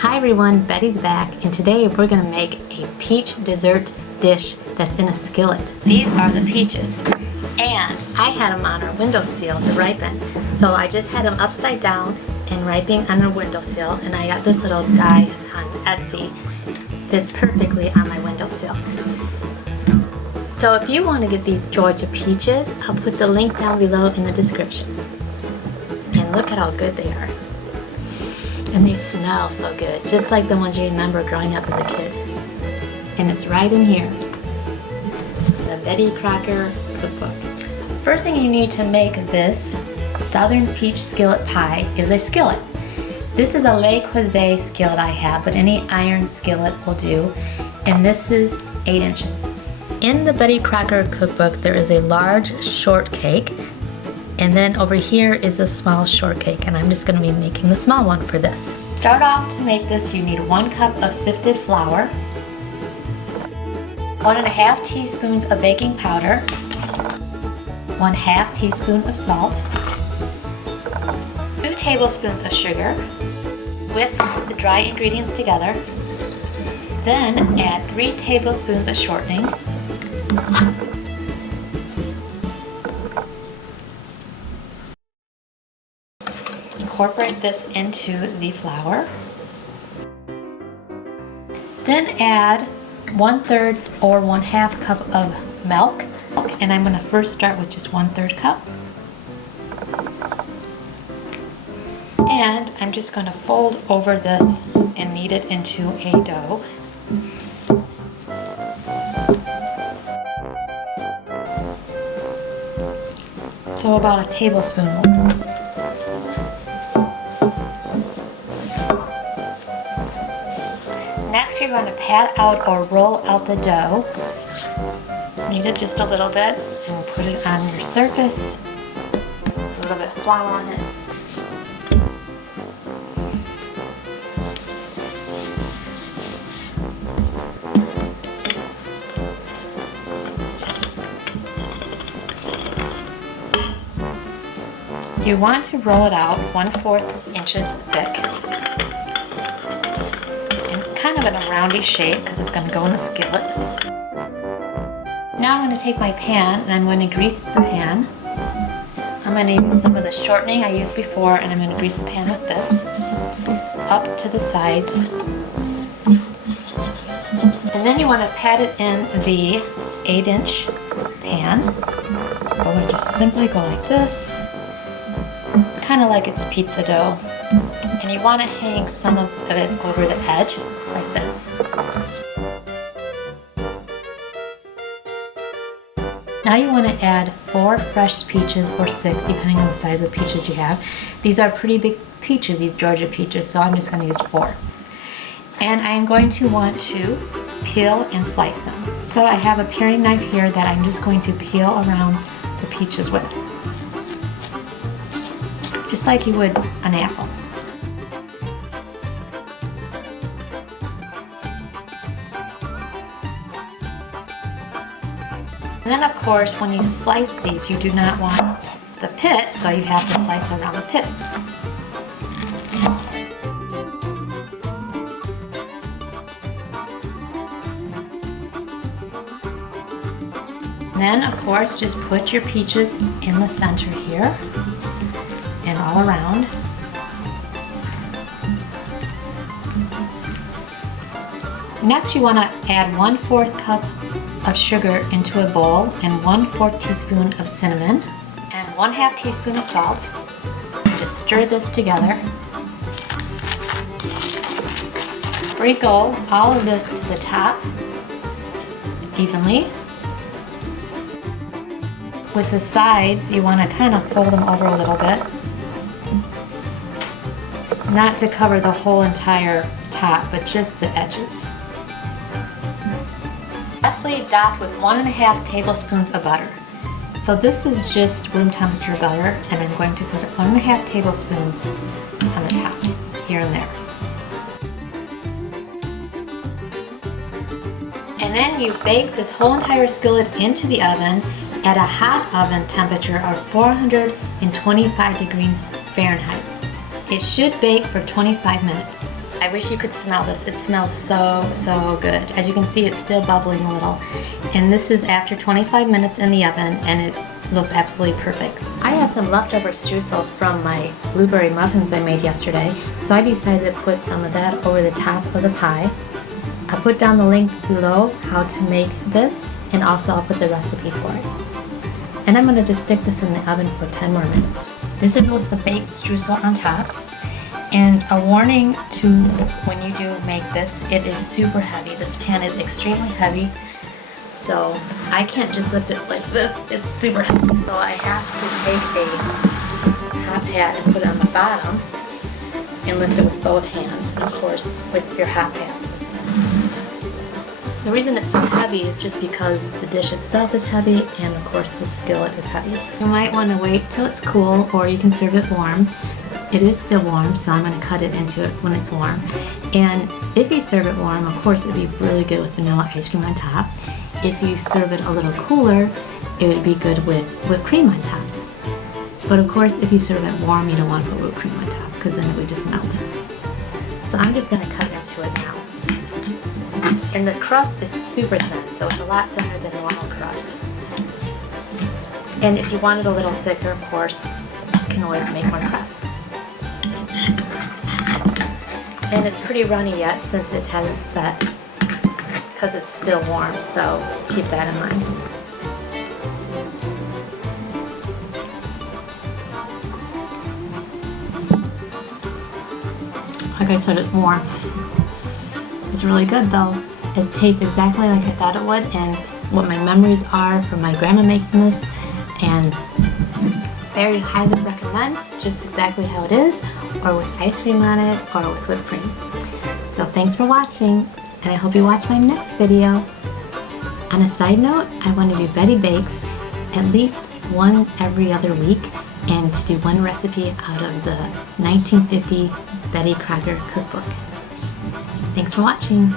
Hi everyone, Betty's back, and today we're going to make a peach dessert dish that's in a skillet. These are the peaches, and I had them on our windowsill to ripen. So I just had them upside down and ripening on a windowsill, and I got this little guy on Etsy. Fits perfectly on my windowsill. So if you want to get these Georgia peaches, I'll put the link down below in the description. And look at how good they are. And they smell so good, just like the ones you remember growing up as a kid. And it's right in here, the Betty Crocker cookbook. First thing you need to make this Southern Peach Skillet Pie is a skillet. This is a Le Creuset skillet I have, but any iron skillet will do. And this is 8 inches. In the Betty Crocker cookbook, there is a large shortcake. And then over here is a small shortcake, and I'm just going to be making the small one for this. Start off to make this, you need 1 cup of sifted flour, 1½ teaspoons of baking powder, 1/2 teaspoon of salt, 2 tablespoons of sugar. Whisk the dry ingredients together. Then add 3 tablespoons of shortening. Incorporate this into the flour. Then add 1/3 or 1/2 cup of milk. And I'm going to first start with just 1/3 cup. And I'm just going to fold over this and knead it into a dough. So about a tablespoon. Next, you're going to pat out or roll out the dough. Knead it just a little bit and put it on your surface. A little bit of flour on it. You want to roll it out 1/4 inches thick. Kind of in a roundy shape because it's going to go in the skillet. Now I'm going to take my pan and I'm going to grease the pan. I'm going to use some of the shortening I used before, and I'm going to grease the pan with this up to the sides. And then you want to pat it in the 8-inch pan. We're going to just simply go like this, kind of like it's pizza dough. And you want to hang some of it over the edge like this. Now you want to add 4 fresh peaches or 6, depending on the size of peaches you have. These are pretty big peaches, these Georgia peaches, so I'm just going to use 4. And I'm going to want to peel and slice them. So I have a paring knife here that I'm just going to peel around the peaches with, just like you would an apple. And then of course, when you slice these, you do not want the pit, so you have to slice around the pit. And then of course, just put your peaches in the center here and all around. Next, you want to add 1/4 cup of sugar into a bowl and 1/4 teaspoon of cinnamon and 1/2 teaspoon of salt. Just stir this together. Sprinkle all of this to the top evenly. With the sides, you want to kind of fold them over a little bit, not to cover the whole entire top, but just the edges. Lastly, dot with 1½ tablespoons of butter. So this is just room temperature butter, and I'm going to put 1½ tablespoons on the top, here and there. And then you bake this whole entire skillet into the oven at a hot oven temperature of 425 degrees Fahrenheit. It should bake for 25 minutes. I wish you could smell this. It smells so, so good. As you can see, it's still bubbling a little. And this is after 25 minutes in the oven, and it looks absolutely perfect. I had some leftover streusel from my blueberry muffins I made yesterday, so I decided to put some of that over the top of the pie. I'll put down the link below how to make this, and also I'll put the recipe for it. And I'm gonna just stick this in the oven for 10 more minutes. This is with the baked streusel on top. And a warning to when you do make this, it is super heavy. This pan is extremely heavy, so I can't just lift it like this. It's super heavy, so I have to take a hot pad and put it on the bottom and lift it with both hands, and of course with your hot pad. The reason it's so heavy is just because the dish itself is heavy, and of course the skillet is heavy. You might want to wait till it's cool, or you can serve it warm. It is still warm, so I'm going to cut it into it when it's warm. And if you serve it warm, of course it'd be really good with vanilla ice cream on top. If you serve it a little cooler, it would be good with whipped cream on top. But of course, if you serve it warm, you don't want to put whipped cream on top, because then it would just melt. So I'm just going to cut into it now. And the crust is super thin, so it's a lot thinner than normal crust. And if you want it a little thicker, of course, you can always make more crust. And it's pretty runny yet since it hasn't set, because it's still warm, so keep that in mind. Like I said, it's warm. It's really good though. It tastes exactly like I thought it would, and what my memories are from my grandma making this, and very highly recommend, just exactly how it is, or with ice cream on it, or with whipped cream. So thanks for watching, and I hope you watch my next video. On a side note, I want to do Betty Bakes at least one every other week, and to do one recipe out of the 1950 Betty Crocker cookbook. Thanks for watching.